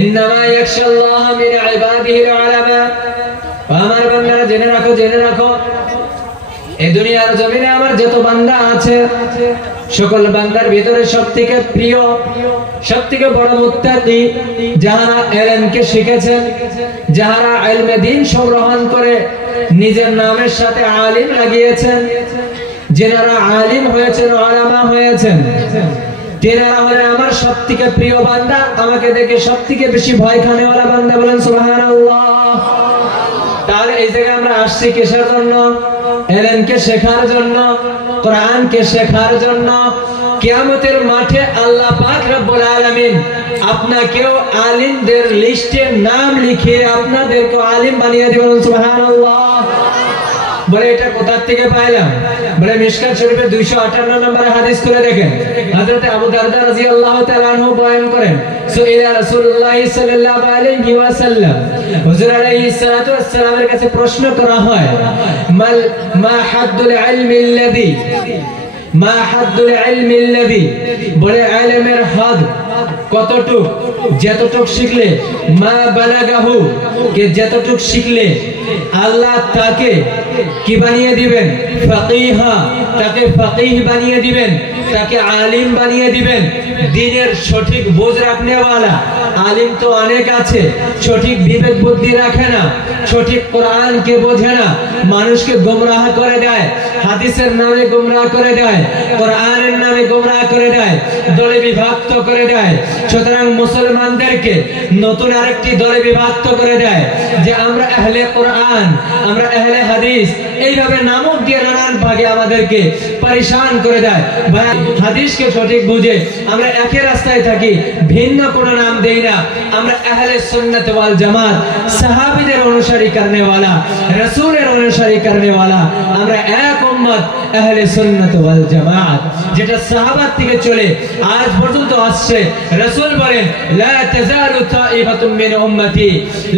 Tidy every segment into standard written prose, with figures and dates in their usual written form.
ইন্নামা ইয়াখশাল্লাহ মিন ইবাদিহিল উলামা। আমার বান্দারা জেনে রাখো এই দুনিয়ার জমিনে আমার যত বান্দা আছে সকল বান্দার ভিতরে সবথেকে প্রিয় সবথেকে বড় মুত্তাকি যারা ইলমকে শিখেছেন, যারা ইলমে দ্বীন সংগ্রহণ করে নিজের নামের সাথে আলিম লাগিয়েছেন, যারা আলিম হয়েছেন, উলামা হয়েছেন, তেনারা হলেন আমার সবথেকে প্রিয় বান্দা, আমাকে দেখে সবথেকে বেশি ভয় খানেওয়ালা বান্দা। বলেন সুবহানাল্লাহ। তাহলে এই জায়গায় আমরা আসছি কিসের জন্য? ইলমকে শেখার জন্য, কোরআনকে শেখার জন্য। কিয়ামতের মাঠে আল্লাহ পাক রব্বুল আলামিন আপনাকেও আলিমদের লিস্টে নাম লিখে আপনাদেরকে আলিম বানিয়ে দিবেন। সুবহানাল্লাহ। বলে এটা কোথা থেকে পাইলাম? বলে মিশকাত শরীফের 258 নম্বর হাদিস করে দেখেন। হযরত আবু দারদা রাদিয়াল্লাহু তাআলা আনহু বয়ান করেন, সুইলা রাসূলুল্লাহ সাল্লাল্লাহু আলাইহি ওয়াসাল্লাম, হুজুর আলাইহিস সালাতু ওয়াস সালামের কাছে প্রশ্ন করা হয়, মা হাদ্দুল ইলমি আল্লাযী, বলে ইলমের হদ কতটুক? যতটুক শিখলে, মা বালাগাহু, কে যতটুক শিখলে আল্লাহ তাকে কি বানিয়ে দিবেন? ফাকিহা, তাকে ফাকিহ বানিয়ে দিবেন, তাকে আলিম বানিয়ে দিবেন। দ্বীনের সঠিক বোঝ রাখনেওয়ালা আলিম তো অনেক আছে, সঠিক বিবেক বুদ্ধি রাখে না, সঠিক কোরআনকে বোঝে না, মানুষকে গোমরাহ করে দেয়, হাদিসের নামে গোমরাহ করে দেয়, কোরআনের নামে গোমরাহ করে দেয়, দলে বিভক্ত করে দেয়। সুতরাং মুসলমানদেরকে নতুন আরেকটি দলে বিভক্ত করে দেয় যে আমরা আহলে কোরআন, আমরা আহলে হাদিস, এইভাবে নামক দিয়ে নানান ভাগে আমাদেরকে পরেশান করে দেয়। হাদিসকে সঠিক বুঝে আমরা একই রাস্তায় থাকি, ভিন্ন কোনো নাম দেই না। আমরা আহলে সুন্নাত ওয়াল জামাত, সাহাবীদের অনুসারী করনেওয়ালা, রাসূলের অনুসারী করনেওয়ালা, আমরা এক উম্মত আহলে সুন্নাত ওয়াল জামাত, যেটা সাহাবা থেকে চলে আজ পর্যন্ত আসছে। রাসূল বলেন, লা তাজালু তাইফাতুম মিন উম্মতি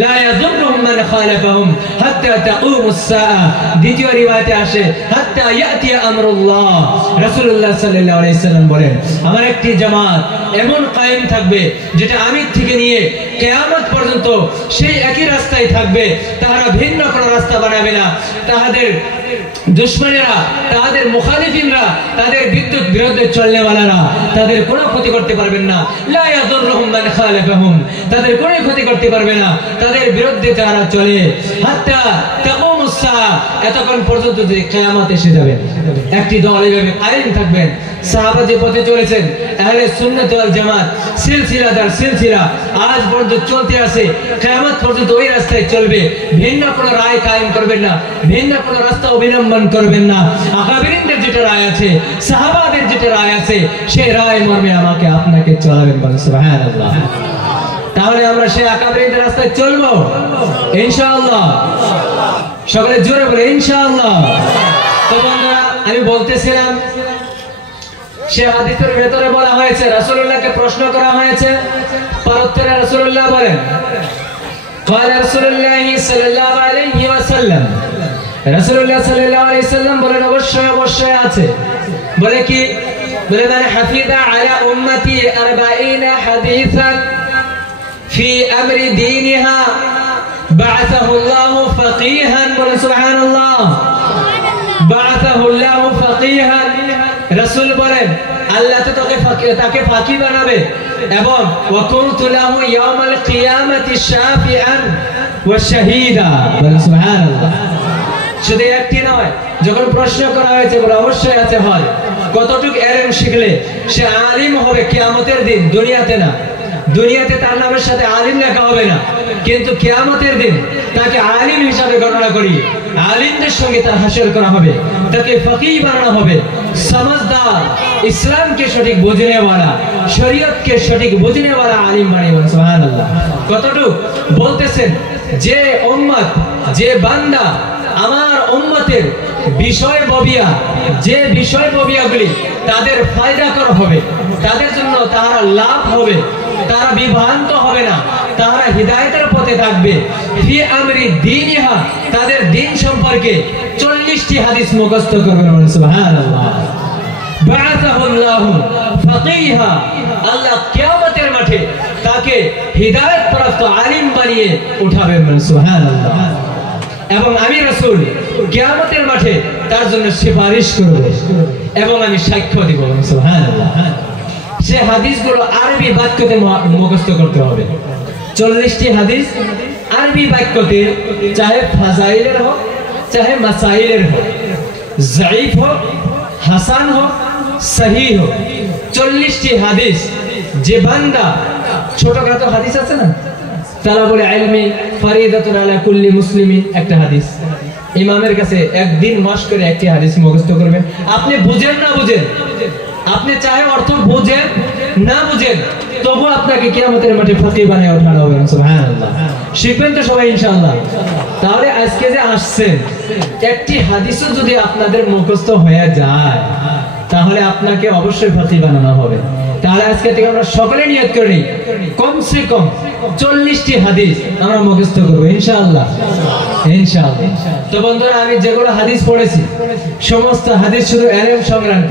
লা ইয়াযুররুহুম মান খালাফাহুম হাত্তা তাকুমুস সাআ। দ্বিতীয় রিওয়ায়াতে আসে, হাত্তা ইয়াতি আমরুল্লাহ। রাসূলুল্লাহ সাল্লাল্লাহু আলাইহি সাল্লাম বলেন, আমার একটি জামাত এমন কায়েম থাকবে যেটা আমি থেকে নিয়ে কিয়ামত পর্যন্ত সেই একই রাস্তায় থাকবে, তারা ভিন্ন কোনো রাস্তা বানাবে না। তাদের দুশমনেরা, তাদের মুখালিফিনরা, তাদের বিদ্যুৎ বিরুদ্ধে চলনেওয়ালারা তাদের কোনো ক্ষতি করতে পারবেন না। লা ইয়াদুররুহুম মান খালাফাহুম, তাদের কোনো ক্ষতি করতে পারবে না তাদের বিরুদ্ধে যারা চলে। হাত্তা তাকুমুস সাআ, এতক্ষণ পর্যন্ত যে কিয়ামত এসে যাবে। একটি দল এইভাবে কায়েম থাকবেন। সাহাবা যে পথে চলেছেন আহলে সুন্নাত ওয়াল জামাত, সিলসিলাদার সিলসিলা আজ পর্যন্ত চলতে আছে, কিয়ামত পর্যন্ত ওই রাস্তায় চলবে। ভিন্ন কোনো রায় কায়েম করবেন না, ভিন্ন কোনো রাস্তা অবলম্বন করবেন না। আকাবিরিনদের যেটা রায় আছে, সাহাবাদের যেটা রায় আছে, সেই রায় মর্মে আমাকে আপনাকে চলাবেন। বলেন সুবহানাল্লাহ। তাহলে আমরা সেই আকাবিরিনদের রাস্তায় চলবো ইনশাআল্লাহ। সকলে জোরে বলে ইনশাআল্লাহ। তো বন্ধুরা, আমি বলতেছিলাম সে হাদিসের ভেতরে বলা হয়েছে, রাসূলুল্লাহকে প্রশ্ন করা হয়েছে, পরোত্তরে রাসূলুল্লাহ বলেন, قال رسول الله صلى الله عليه وسلم, রাসূলুল্লাহ সাল্লাল্লাহু আলাইহি সাল্লাম বলেন, অবশ্যই অবশ্যই আছে। বলে কি? বলে মানে হাফিদা আলা উম্মতি 40 হাদিসান ফি আমরি দীনিহা বা'আসাহু আল্লাহু ফাকিহান। বলে সুবহানাল্লাহ। বা'আসাহু আল্লাহু ফাকিহান। রাসূল বলেন, আল্লাহ তো তাকে ফাকি বানাবে এবং ওয়া কুনতু লাহু ইয়াউমাল কিয়ামাতি শাফিআন ওয়া শাহীদা। বলে সুবহানাল্লাহ। শুধু একটি নয়, যখন প্রশ্ন করা হয়েছে বলে অবশ্যই আছে, হয় কতটুকু ইলম শিখলে সে আলিম হবে কিয়ামতের দিন, দুনিয়াতে না। দুনিয়াতে তার নামের সাথে আলিম লেখা হবে না, কিন্তু কিয়ামতের দিন তাকে আলিম হিসাবে গণনা করি, আলিমদের সঙ্গে তার হাসর করা হবে, তাকে ফকিহ বানানো হবে, समझदार, ইসলামকে সঠিক বুঝনেওয়ালা, শরীয়তকে সঠিক বুঝনেওয়ালা আলিম বানিয়ে। সুবহানাল্লাহ। কতটুকু বলতেছেন যে উম্মত, যে বান্দা আমার উম্মতের বিষয় ববিয়া, যে বিষয় ববিয়াগুলি তাদের ফায়দাকর হবে, তাদের জন্য তারা লাভ হবে, তারা বিভ্রান্ত হবে না, তারা হিদায়াতের পথে থাকবে। ফি আমরি দীনিহা, তাদের দিন সম্পর্কে 40টি হাদিস মুখস্থ করবেন। সুবহানাল্লাহ। বা'আসাহু আল্লাহু ফাকিহা, আল্লাহ কিয়ামতের মাঠে তাকে হিদায়াত প্রাপ্ত আলিম বানিয়ে উঠাবেন, সুবহানাল্লাহ। এবং আমি রাসূল কিয়ামতের মাঠে তার জন্য সুপারিশ করব এবং আমি সাক্ষ্য দিব, সুবহানাল্লাহ। সে হাদিসগুলো আরবি বাক্যতে মুখস্থ করতে হবে। 40টি হাদিস আরবি বাক্যতে, চাহে ফাজাইলের হোক চাহে মাসাইলের হোক, যায়ীফ হোক হাসান হোক সহিহ হোক, 40টি হাদিস যে বান্দা, ছোটখাটো হাদিস আছে না, তালাবুল ইলমি ফরিদাতুন আলা কুল্লি মুসলিমিন, একটা হাদিস ইমামের কাছে একদিন মাস করে একটি হাদিস মুখস্থ করবেন। আপনি বুঝেন না বুঝেন, আপনি চাহে অর্থ বুঝেন না বুঝেন, তবু আপনাকে কিয়ামতের মাঠে ফকিহ বানিয়ে ওঠানো হবে, সুবহানাল্লাহ। শিখবেন তো সবাই ইনশাআল্লাহ। তাহলে আজকে যে আসছেন, একটি হাদিসও যদি আপনাদের মুখস্থ হয়ে যায় তাহলে আপনাকে অবশ্যই ফকিহ বানানো হবে। তাহলে আজকে থেকে আমরা সকলে নিয়ত করে নিই, কমসে কম 40টি হাদিস আমরা মুখস্থ করবো ইনশাআল্লাহ, ইনশাআল্লাহ। তো বন্ধুরা, আমি যেগুলো হাদিস পড়েছি সমস্ত হাদিস শুধু ইলম সংক্রান্ত।